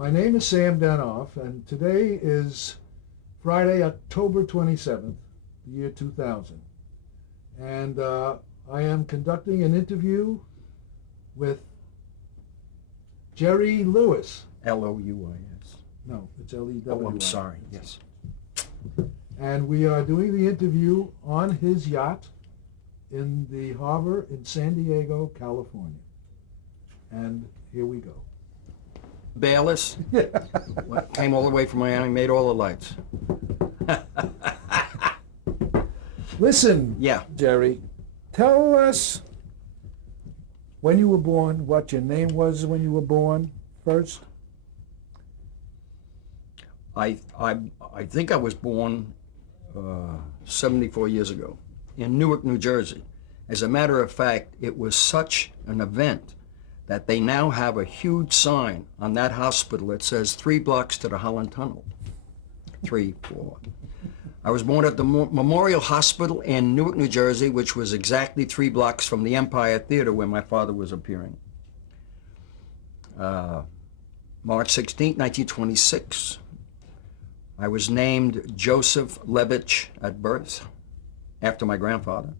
My name is Sam Danoff, and today is Friday, October 27th, the year 2000. And I am conducting an interview with Jerry Lewis. L-O-U-I-S. No, it's L-E-W-I. Oh, I'm sorry, yes. And we are doing the interview on his yacht in the harbor in San Diego, California. And here we go. Bayless came all the way from Miami, made all the lights. Listen, Yeah. Jerry, tell us when you were born, what your name was when you were born first. I think I was born 74 years ago in Newark, New Jersey. As a matter of fact, it was such an event that they now have a huge sign on that hospital that says 3 blocks to the Holland Tunnel. 3, 4. I was born at the Memorial Hospital in Newark, New Jersey, which was exactly 3 blocks from the Empire Theater where my father was appearing. March 16, 1926. I was named Joseph Levitch at birth, after my grandfather.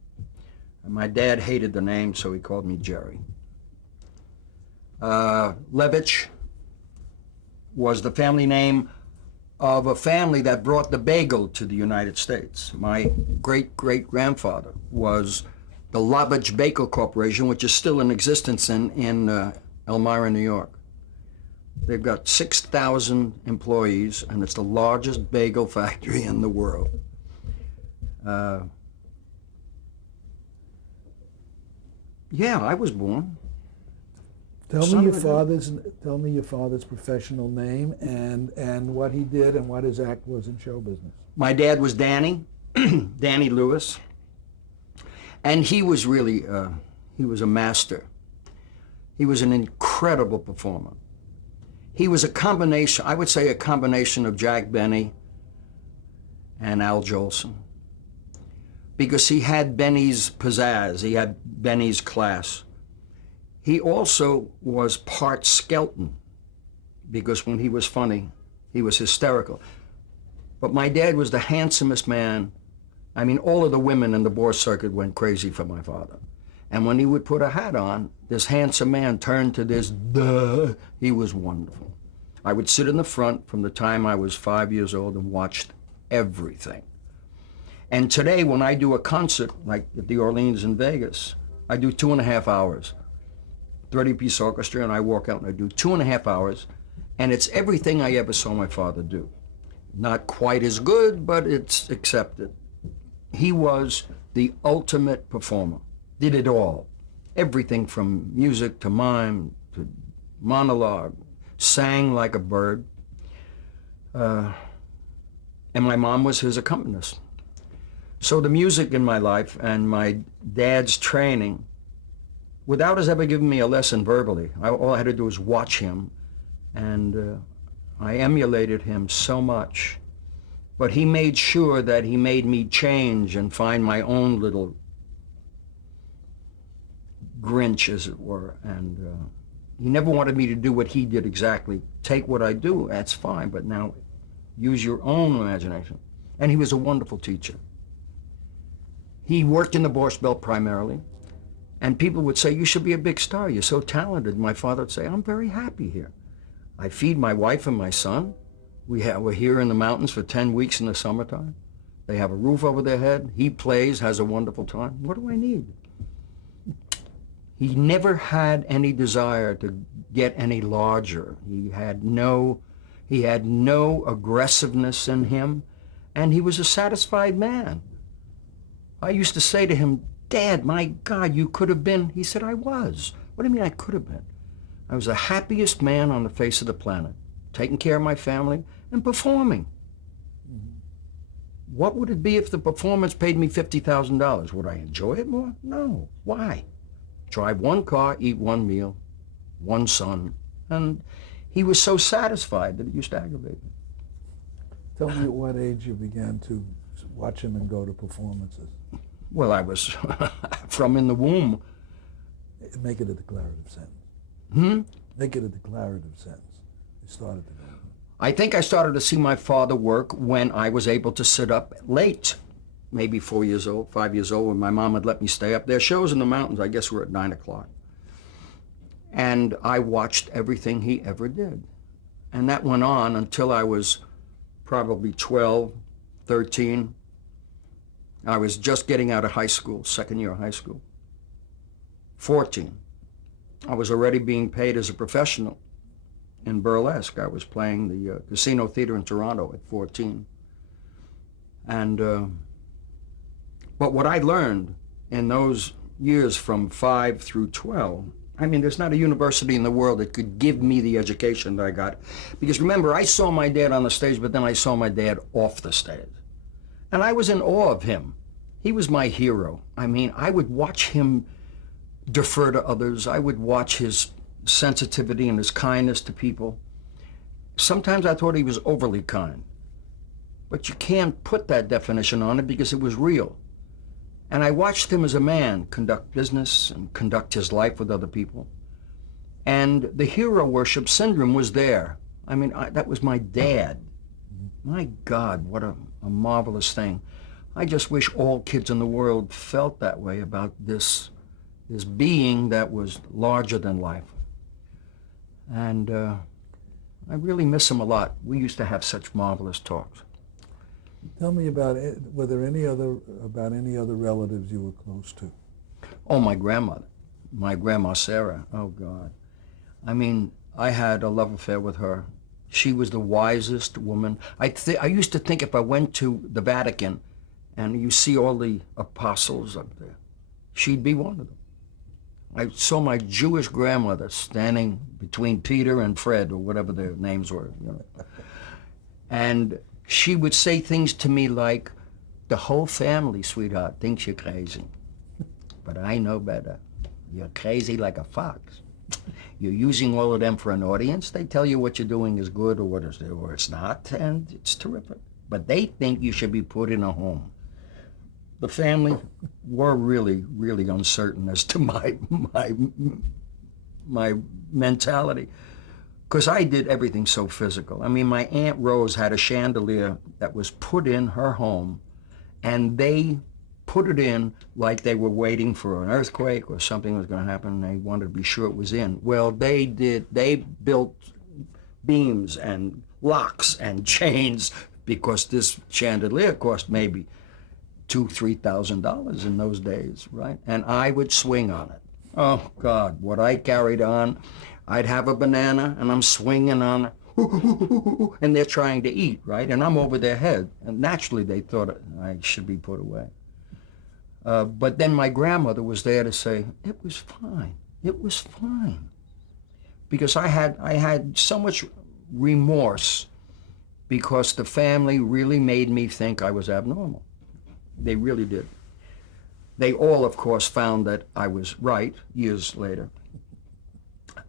And my dad hated the name, so he called me Jerry. Levitch was the family name of a family that brought the bagel to the United States. My great-great-grandfather was the Levitch Bagel Corporation, which is still in existence in Elmira, New York. They've got 6,000 employees, and it's the largest bagel factory in the world. Yeah, I was born. Tell me your father's professional name and what he did and what his act was in show business. My dad was Danny, Danny Lewis, and he was really, he was a master. He was an incredible performer. He was a combination, I would say a combination of Jack Benny and Al Jolson, because he had Benny's pizzazz, he had Benny's class. He also was part skeleton, because when he was funny, he was hysterical. But my dad was the handsomest man. I mean, all of the women in the Boer circuit went crazy for my father. And when he would put a hat on, this handsome man turned to this, duh. He was wonderful. I would sit in the front from the time I was 5 years old and watched everything. And today, when I do a concert, like at the Orleans in Vegas, I do 2.5 hours. 30-piece orchestra, and I walk out and I do 2.5 hours, and it's everything I ever saw my father do. Not quite as good, but it's accepted. He was the ultimate performer, did it all. Everything from music to mime to monologue, sang like a bird. And my mom was his accompanist. So the music in my life and my dad's training, without us ever giving me a lesson verbally, all I had to do was watch him, and I emulated him so much. But he made sure that he made me change and find my own little Grinch, as it were, and he never wanted me to do what he did exactly. Take what I do, that's fine, but now use your own imagination. And he was a wonderful teacher. He worked in the Borscht Belt primarily. And people would say, you should be a big star, you're so talented. My father would say, I'm very happy here. I feed my wife and my son. We're here in the mountains for 10 weeks in the summertime. They have a roof over their head. He plays, has a wonderful time. What do I need? He never had any desire to get any larger. He had no aggressiveness in him, and he was a satisfied man. I used to say to him, Dad, my God, you could have been. He said, I was. What do you mean I could have been? I was the happiest man on the face of the planet, taking care of my family and performing. Mm-hmm. What would it be if the performance paid me $50,000? Would I enjoy it more? No. Why? Drive one car, eat one meal, one son. And he was so satisfied that it used to aggravate me. Tell me at what age you began to watch him and go to performances. Well, I was from in the womb. Make it a declarative sentence. Make it a declarative sentence. started to know. I think I started to see my father work when I was able to sit up late, maybe 4 years old, 5 years old, when my mom would let me stay up. Their shows in the mountains, I guess, were at 9 o'clock. And I watched everything he ever did. And that went on until I was probably 12, 13. I was just getting out of high school, second year of high school. 14. I was already being paid as a professional in burlesque. I was playing the Casino Theater in Toronto at 14. And, but what I learned in those years from 5 through 12, I mean, there's not a university in the world that could give me the education that I got. Because remember, I saw my dad on the stage, but then I saw my dad off the stage. And I was in awe of him. He was my hero. I mean, I would watch him defer to others. I would watch his sensitivity and his kindness to people. Sometimes I thought he was overly kind. But you can't put that definition on it because it was real. And I watched him as a man conduct business and conduct his life with other people. And the hero worship syndrome was there. I mean, that was my dad. My God, what a marvelous thing. I just wish all kids in the world felt that way about this being that was larger than life. And I really miss him a lot. We used to have such marvelous talks. Tell me about it. Were there any other relatives you were close to? Oh, my grandmother, my grandma Sarah. Oh God, I mean, I had a love affair with her. She was the wisest woman. I used to think if I went to the Vatican, and you see all the apostles up there, she'd be one of them. I saw my Jewish grandmother standing between Peter and Fred, or whatever their names were, you know. And she would say things to me like, the whole family, sweetheart, thinks you're crazy. But I know better. You're crazy like a fox. You're using all of them for an audience. They tell you what you're doing is good or it's not, and it's terrific. But they think you should be put in a home. The family were really, really uncertain as to my mentality, because I did everything so physical. I mean, my Aunt Rose had a chandelier that was put in her home, and they put it in like they were waiting for an earthquake or something was going to happen. They wanted to be sure it was in. Well, they built beams and locks and chains because this chandelier cost maybe $2,000-$3,000 in those days, right? And I would swing on it. Oh God, what I carried on. I'd have a banana and I'm swinging on it, and they're trying to eat, right? And I'm over their head, and naturally they thought I should be put away. But then my grandmother was there to say, it was fine. It was fine. Because I had so much remorse because the family really made me think I was abnormal. They really did. They all, of course, found that I was right years later.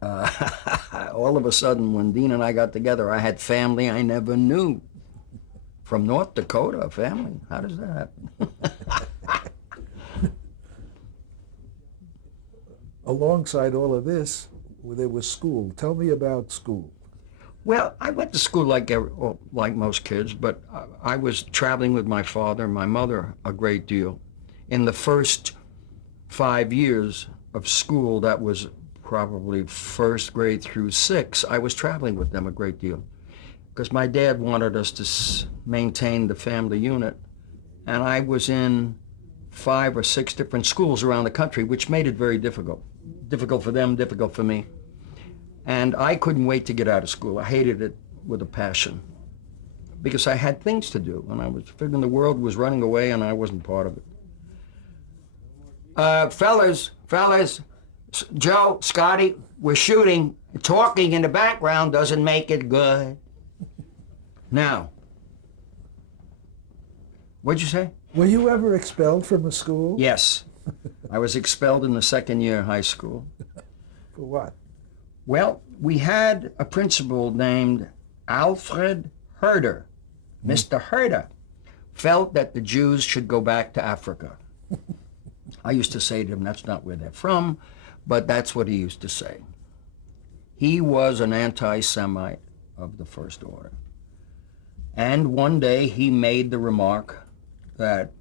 All of a sudden, when Dean and I got together, I had family I never knew. From North Dakota, family. How does that happen? Alongside all of this, there was school. Tell me about school. Well, I went to school like most kids, but I was traveling with my father and my mother a great deal. In the first 5 years of school, that was probably first grade through 6, I was traveling with them a great deal because my dad wanted us to maintain the family unit, and I was in 5 or 6 different schools around the country, which made it very difficult. Difficult for them, difficult for me. And I couldn't wait to get out of school. I hated it with a passion because I had things to do, and I was figuring the world was running away and I wasn't part of it. Fellas, Joe, Scotty, we're shooting. Talking in the background doesn't make it good. Now, what'd you say? Were you ever expelled from a school? Yes. I was expelled in the second year of high school. For what? Well, we had a principal named Alfred Herder. Mr. Herder felt that the Jews should go back to Africa. I used to say to him, that's not where they're from, but that's what he used to say. He was an anti-Semite, of the first order. And one day he made the remark that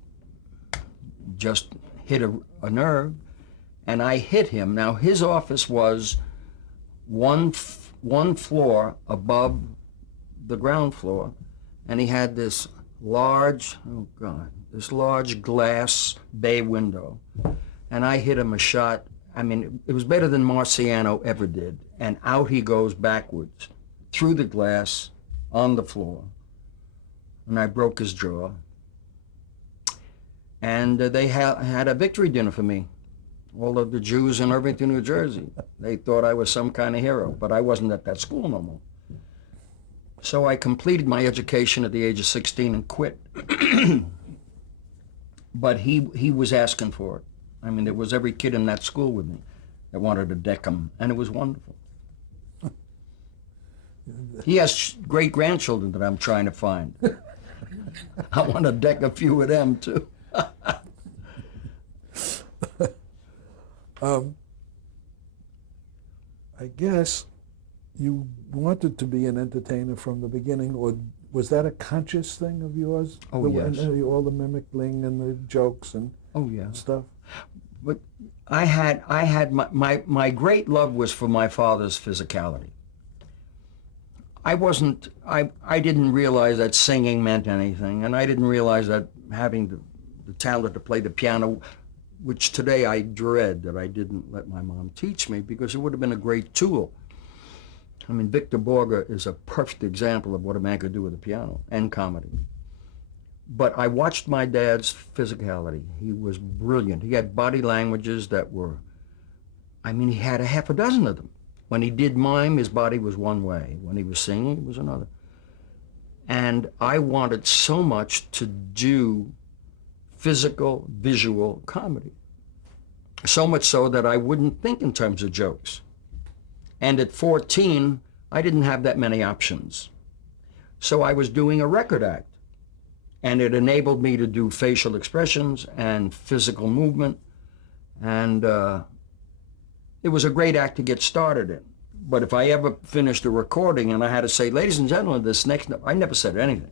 just hit a nerve, and I hit him. Now, his office was one floor above the ground floor, and he had this large, this large glass bay window, and I hit him a shot. I mean, it was better than Marciano ever did, and out he goes backwards, through the glass, on the floor, and I broke his jaw. And they had a victory dinner for me. All of the Jews in Irvington, New Jersey. They thought I was some kind of hero, but I wasn't at that school no more. So I completed my education at the age of 16 and quit. But he was asking for it. I mean, there was every kid in that school with me that wanted to deck him, and it was wonderful. He has great-grandchildren that I'm trying to find. I want to deck a few of them, too. I guess you wanted to be an entertainer from the beginning, or was that a conscious thing of yours? Oh, yes. All the mimicking and the jokes and stuff? But I had my great love was for my father's physicality. I didn't realize that singing meant anything, and I didn't realize that having the talent to play the piano, which today I dread that I didn't let my mom teach me, because it would have been a great tool. I mean, Victor Borge is a perfect example of what a man could do with a piano and comedy. But I watched my dad's physicality. He was brilliant. He had body languages that were, I mean, he had a half a dozen of them. When he did mime, his body was one way. When he was singing, it was another. And I wanted so much to do physical, visual comedy. So much so that I wouldn't think in terms of jokes. And at 14, I didn't have that many options. So I was doing a record act. And it enabled me to do facial expressions and physical movement. And it was a great act to get started in. But if I ever finished a recording and I had to say, ladies and gentlemen, this next, I never said anything.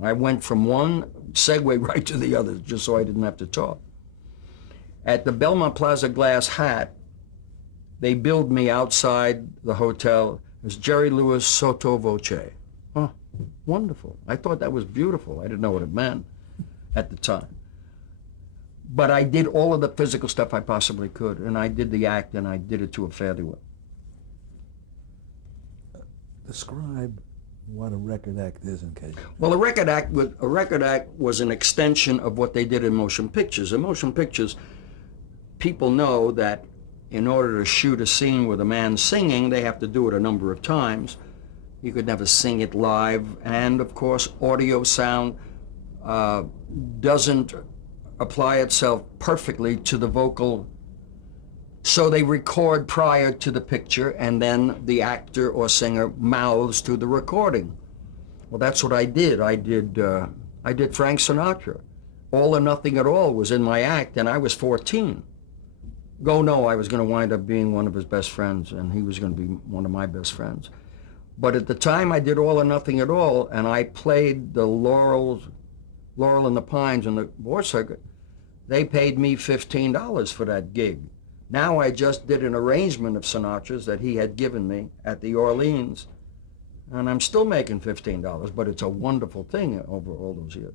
I went from one segue right to the other, just so I didn't have to talk. At the Belmont Plaza Glass Hat, they billed me outside the hotel as Jerry Lewis Sotto Voce. Oh, wonderful. I thought that was beautiful. I didn't know what it meant at the time. But I did all of the physical stuff I possibly could, and I did the act, and I did it to a fairly well. Describe what a record act is, in case. Well, a record act was an extension of what they did in motion pictures. In motion pictures, people know that in order to shoot a scene with a man singing, they have to do it a number of times. You could never sing it live, and of course, audio sound doesn't apply itself perfectly to the vocal. So they record prior to the picture, and then the actor or singer mouths to the recording. Well, that's what I did. I did Frank Sinatra. All or Nothing at All was in my act, and I was 14. No, I was going to wind up being one of his best friends, and he was going to be one of my best friends. But at the time I did All or Nothing at All, and I played the Laurel and the Pines in the war circuit, they paid me $15 for that gig. Now I just did an arrangement of Sinatra's that he had given me at the Orleans, and I'm still making $15, but it's a wonderful thing over all those years.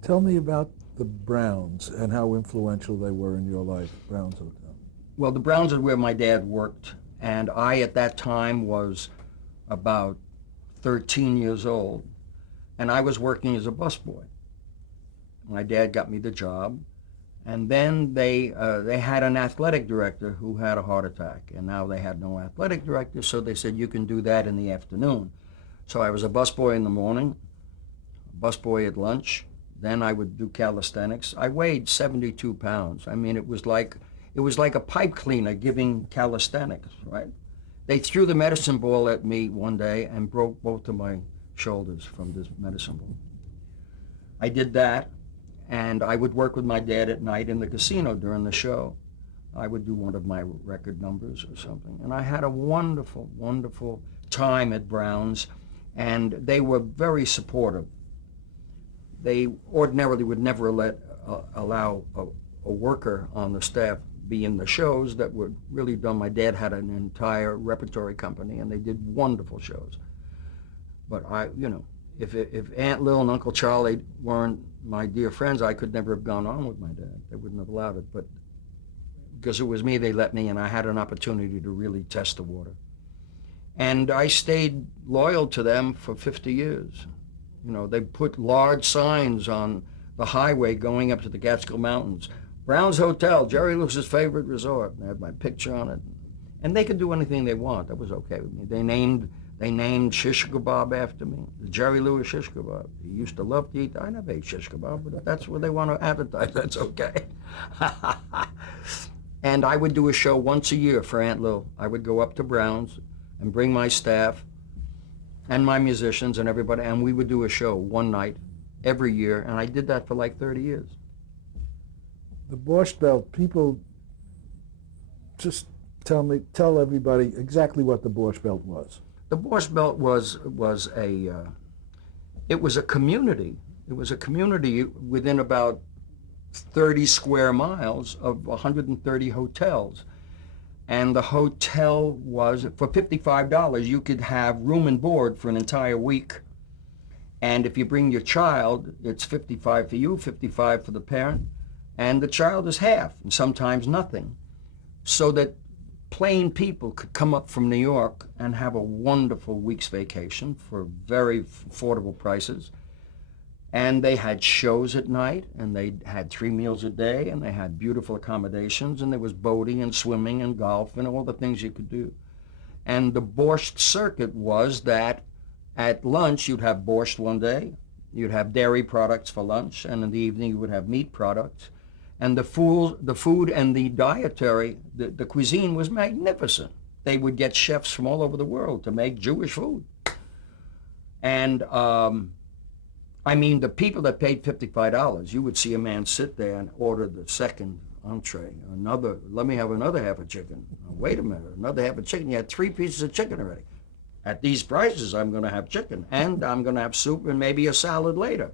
Tell me about the Browns and how influential they were in your life, Browns Hotel. Well, the Browns is where my dad worked, and I at that time was about 13 years old, and I was working as a busboy. My dad got me the job, and then they had an athletic director who had a heart attack, and now they had no athletic director, so they said, you can do that in the afternoon. So I was a busboy in the morning, a busboy at lunch, then I would do calisthenics. I weighed 72 pounds. I mean, it was like a pipe cleaner giving calisthenics, right? They threw the medicine ball at me one day and broke both of my shoulders from this medicine ball. I did that, and I would work with my dad at night in the casino during the show. I would do one of my record numbers or something. And I had a wonderful, wonderful time at Brown's, and they were very supportive. They ordinarily would never allow a worker on the staff be in the shows that were really done. My dad had an entire repertory company, and they did wonderful shows. But if Aunt Lil and Uncle Charlie weren't my dear friends, I could never have gone on with my dad. They wouldn't have allowed it. But because it was me, they let me, and I had an opportunity to really test the water. And I stayed loyal to them for 50 years. They put large signs on the highway going up to the Catskill Mountains. Brown's Hotel, Jerry Lewis's favorite resort. They had my picture on it. And they could do anything they want. That was okay with me. They named shish kebab after me, the Jerry Lewis shish kebab. He used to love to eat. I never ate shish kebab, but if that's what they want to advertise, that's okay. And I would do a show once a year for Aunt Lil. I would go up to Brown's and bring my staff and my musicians and everybody, and we would do a show one night every year, and I did that for like 30 years. The Borscht Belt, people just tell everybody exactly what the Borscht Belt was. The Borscht Belt was a community. It was a community within about 30 square miles of 130 hotels. And the hotel was, for $55, you could have room and board for an entire week. And if you bring your child, it's $55 for you, $55 for the parent, and the child is half, and sometimes nothing. So that plain people could come up from New York and have a wonderful week's vacation for very affordable prices. And they had shows at night, and they had 3 meals a day, and they had beautiful accommodations, and there was boating and swimming and golf and all the things you could do. And the borscht circuit was that at lunch you'd have borscht one day, you'd have dairy products for lunch, and in the evening you would have meat products. And the food and the dietary, the cuisine was magnificent. They would get chefs from all over the world to make Jewish food. And the people that paid $55, you would see a man sit there and order the second entree, let me have another half a chicken. Wait a minute, another half a chicken. You had 3 pieces of chicken already. At these prices, I'm going to have chicken, and I'm going to have soup and maybe a salad later.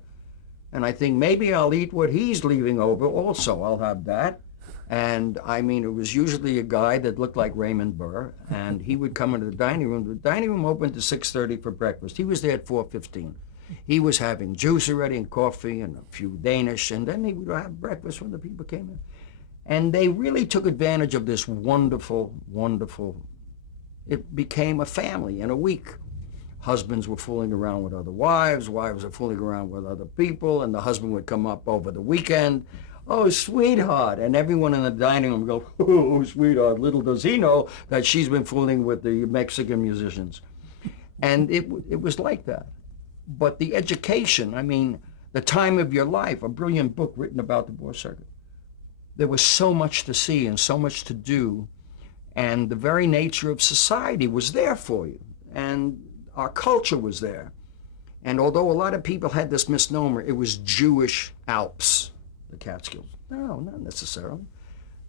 And I think maybe I'll eat what he's leaving over also. I'll have that. And it was usually a guy that looked like Raymond Burr, and he would come into the dining room. The dining room opened to 6:30 for breakfast. He was there at 4:15. He was having juice already and coffee and a few Danish, and then he would have breakfast when the people came in. And they really took advantage of this wonderful, it became a family in a week. Husbands were fooling around with other wives were fooling around with other people, and the husband would come up over the weekend. Oh, sweetheart. And everyone in the dining room would go, oh, sweetheart. Little does he know that she's been fooling with the Mexican musicians. And it was like that. But the education, the time of your life, a brilliant book written about the Borscht Circuit. There was so much to see and so much to do, and the very nature of society was there for you, and our culture was there. And although a lot of people had this misnomer, it was Jewish Alps, the Catskills. No, not necessarily.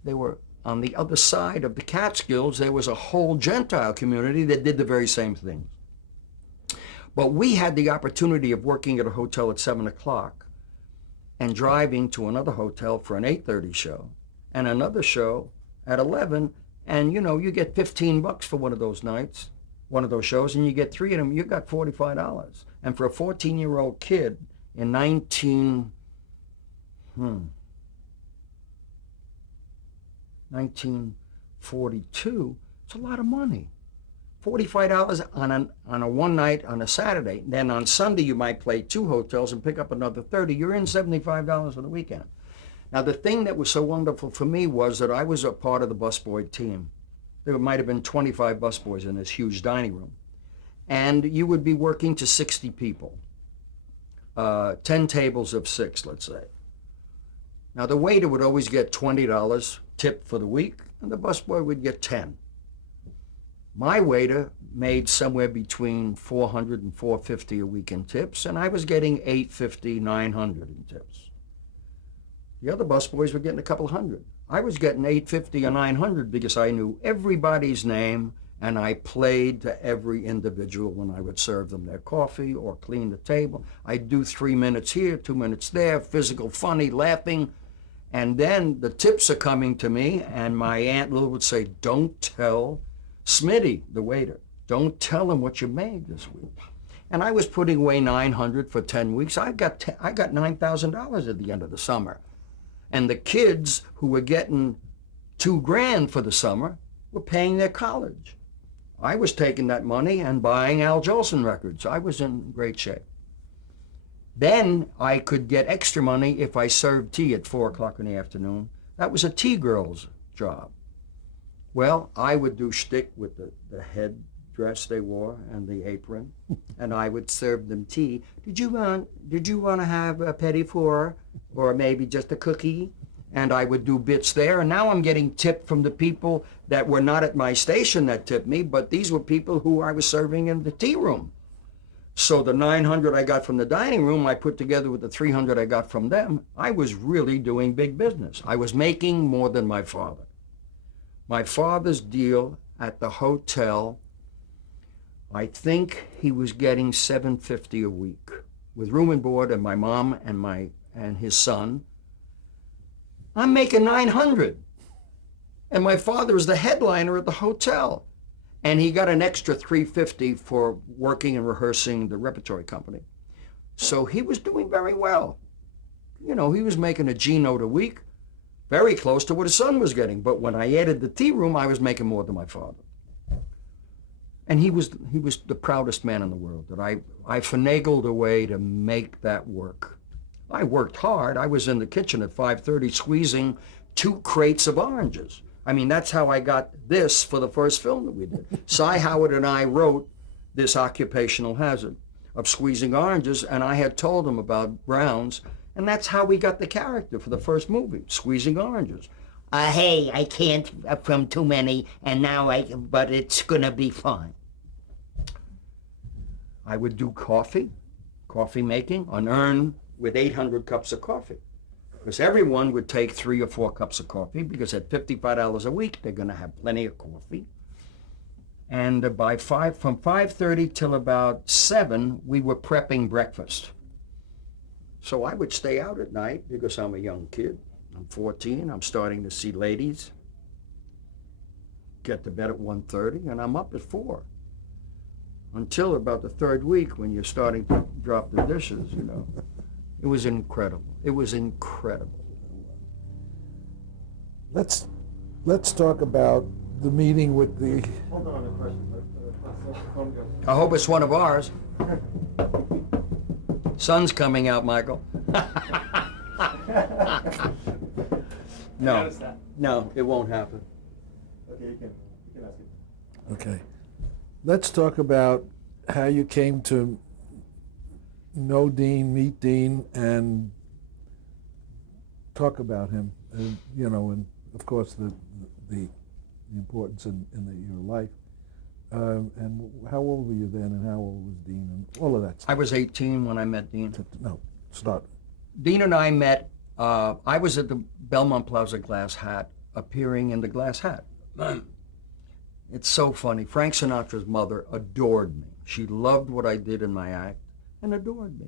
They were on the other side of the Catskills. There was a whole Gentile community that did the very same thing. But we had the opportunity of working at a hotel at 7 o'clock and driving to another hotel for an 8:30 show and another show at 11. And, you get $15 for one of those nights, one of those shows, and you get 3 of them, you got $45. And for a 14-year-old kid in 1942, it's a lot of money. $45 on a one night on a Saturday. Then on Sunday you might play 2 hotels and pick up another 30. You're in $75 for the weekend. Now the thing that was so wonderful for me was that I was a part of the busboy team. There might have been 25 busboys in this huge dining room. And you would be working to 60 people. 10 tables of 6, let's say. Now the waiter would always get $20 tip for the week, and the busboy would get 10. My waiter made somewhere between $400 and $450 a week in tips, and I was getting $850, $900 in tips. The other busboys were getting a couple hundred. I was getting $850 or $900 because I knew everybody's name And I played to every individual when I would serve them their coffee or clean the table. I'd do 3 minutes here, 2 minutes there, physical, funny, laughing. And then the tips are coming to me, and my Aunt Lil would say, don't tell Smitty, the waiter, don't tell him what you made this week. And I was putting away $900 for 10 weeks. I got $9,000 at the end of the summer. And the kids who were getting $2,000 for the summer were paying their college. I was taking that money and buying Al Jolson records. I was in great shape. Then I could get extra money if I served tea at 4 o'clock in the afternoon. That was a tea girl's job. Well, I would do shtick with the head dress they wore and the apron, and I would serve them tea. Did you want to have a petit four or maybe just a cookie? And I would do bits there, and now I'm getting tipped from the people that were not at my station that tipped me, but these were people who I was serving in the tea room. So the $900 I got from the dining room, I put together with the $300 I got from them. I was really doing big business. I was making more than my father. My father's deal at the hotel, I think he was getting $750 a week with room and board and my mom and his son. I'm making $900. And my father is the headliner at the hotel. And he got an extra $350 for working and rehearsing the repertory company. So he was doing very well. You know, he was making a G note a week, very close to what his son was getting. But when I added the tea room, I was making more than my father. And he was the proudest man in the world, that I finagled a way to make that work. I worked hard. I was in the kitchen at 5:30 squeezing 2 crates of oranges. I mean, that's how I got this for the first film that we did. Cy Howard and I wrote this occupational hazard of squeezing oranges, and I had told him about Browns, and that's how we got the character for the first movie, squeezing oranges. Hey, I can't from too many, and but it's gonna be fun. I would do coffee making, unearned with 800 cups of coffee. Because everyone would take 3 or 4 cups of coffee, because at $55 a week, they're gonna have plenty of coffee. And from 5:30 till about 7, we were prepping breakfast. So I would stay out at night because I'm a young kid. I'm 14, I'm starting to see ladies. Get to bed at 1:30, and I'm up at 4. Until about the 3rd week when you're starting to drop the dishes, you know. It was incredible. It was incredible. Let's talk about the meeting with the... Hold on a question. I hope it's one of ours. Sun's coming out, Michael. No, it won't happen. Okay, you can ask it. Okay. Let's talk about how you came to know Dean, meet Dean, and talk about him, and you know, and of course the importance in your life. And how old were you then, and how old was Dean, and all of that stuff? I was 18 when I met Dean. No, start. Dean and I met, I was at the Belmont Plaza Glass Hat, appearing in the Glass Hat. It's so funny. Frank Sinatra's mother adored me. She loved what I did in my act and adored me.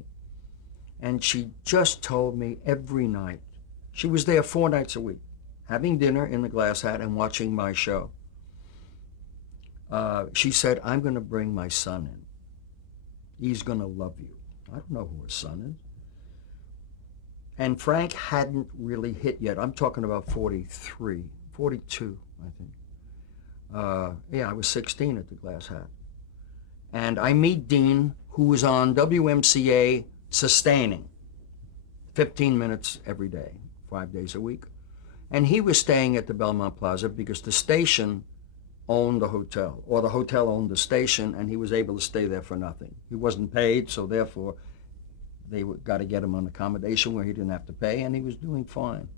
And she just told me every night. She was there 4 nights a week, having dinner in the Glass Hat and watching my show. She said, I'm going to bring my son in. He's going to love you. I don't know who her son is. And Frank hadn't really hit yet. I'm talking about 42, I think. I was 16 at the Glass Hat. And I meet Dean, who was on WMCA sustaining 15 minutes every day, 5 days a week. And he was staying at the Belmont Plaza because the station owned the hotel, or the hotel owned the station, and he was able to stay there for nothing. He wasn't paid, so therefore they got to get him an accommodation where he didn't have to pay, and he was doing fine.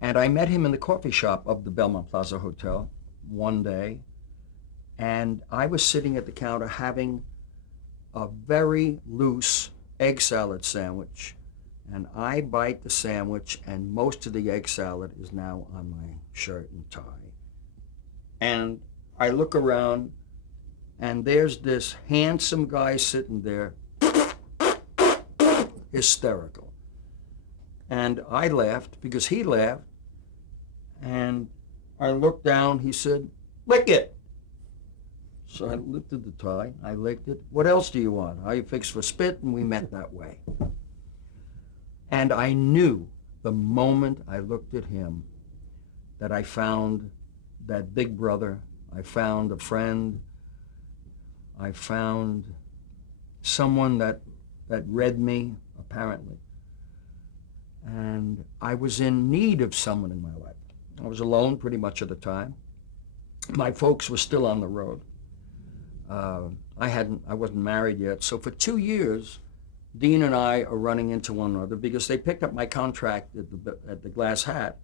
And I met him in the coffee shop of the Belmont Plaza Hotel one day, and I was sitting at the counter having a very loose egg salad sandwich, and I bite the sandwich, and most of the egg salad is now on my shirt and tie. And I look around, and there's this handsome guy sitting there, hysterical. And I laughed because he laughed, and I looked down, he said, lick it. So I lifted the tie, I licked it. What else do you want? How you fix for spit? And we met that way. And I knew the moment I looked at him that I found that big brother, I found a friend, I found someone that read me, apparently. And I was in need of someone in my life. I was alone pretty much at the time. My folks were still on the road. I wasn't married yet. So for 2 years, Dean and I are running into one another because they picked up my contract at the Glass Hat.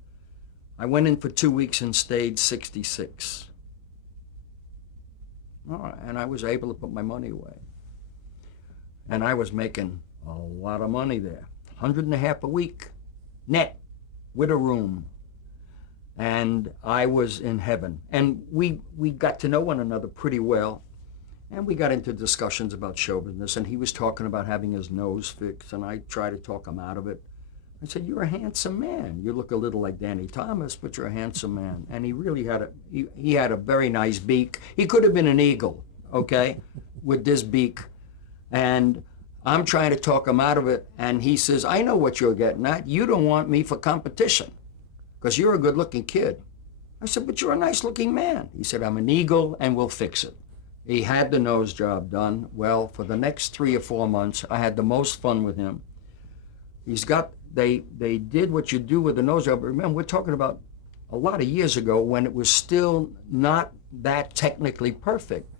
I went in for 2 weeks and stayed 66. And I was able to put my money away. And I was making a lot of money there. $150 a week, net, with a room. And I was in heaven. And we got to know one another pretty well. And we got into discussions about show business. And he was talking about having his nose fixed. And I tried to talk him out of it. I said, you're a handsome man. You look a little like Danny Thomas, but you're a handsome man. And he really had he had a very nice beak. He could have been an eagle, okay, with this beak. And I'm trying to talk him out of it. And he says, I know what you're getting at. You don't want me for competition because you're a good-looking kid. I said, but you're a nice-looking man. He said, I'm an eagle and we'll fix it. He had the nose job done. Well, for the next 3 or 4 months, I had the most fun with him. They did what you do with the nose job. But remember, we're talking about a lot of years ago when it was still not that technically perfect.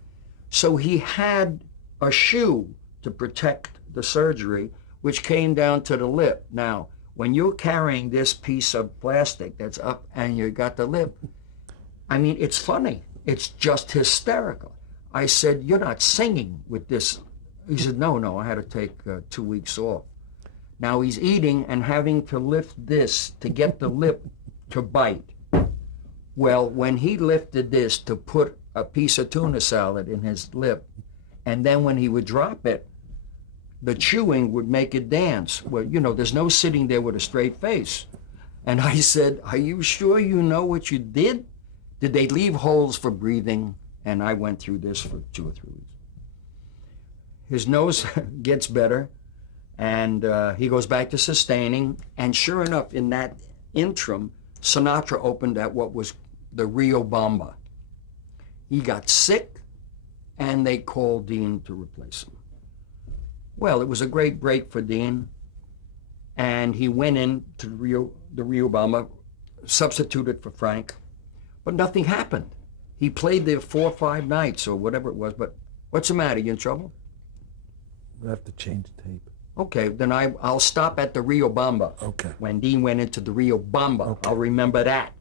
So he had a shoe to protect the surgery, which came down to the lip. Now, when you're carrying this piece of plastic that's up and you got the lip, I mean, it's funny. It's just hysterical. I said, you're not singing with this. He said, no, I had to take 2 weeks off. Now he's eating and having to lift this to get the lip to bite. Well, when he lifted this to put a piece of tuna salad in his lip, and then when he would drop it, the chewing would make it dance. Well, there's no sitting there with a straight face. And I said, are you sure you know what you did? Did they leave holes for breathing? And I went through this for 2 or 3 weeks. His nose gets better. And he goes back to sustaining. And sure enough, in that interim, Sinatra opened at what was the Rio Bamba. He got sick, and they called Dean to replace him. Well, it was a great break for Dean. And he went into the Rio Bamba, substituted for Frank. But nothing happened. He played there 4 or 5 nights or whatever it was. But what's the matter? You in trouble? We have to change the tape. Okay, then I'll stop at the Rio Bamba. Okay. When Dean went into the Rio Bamba, okay. I'll remember that.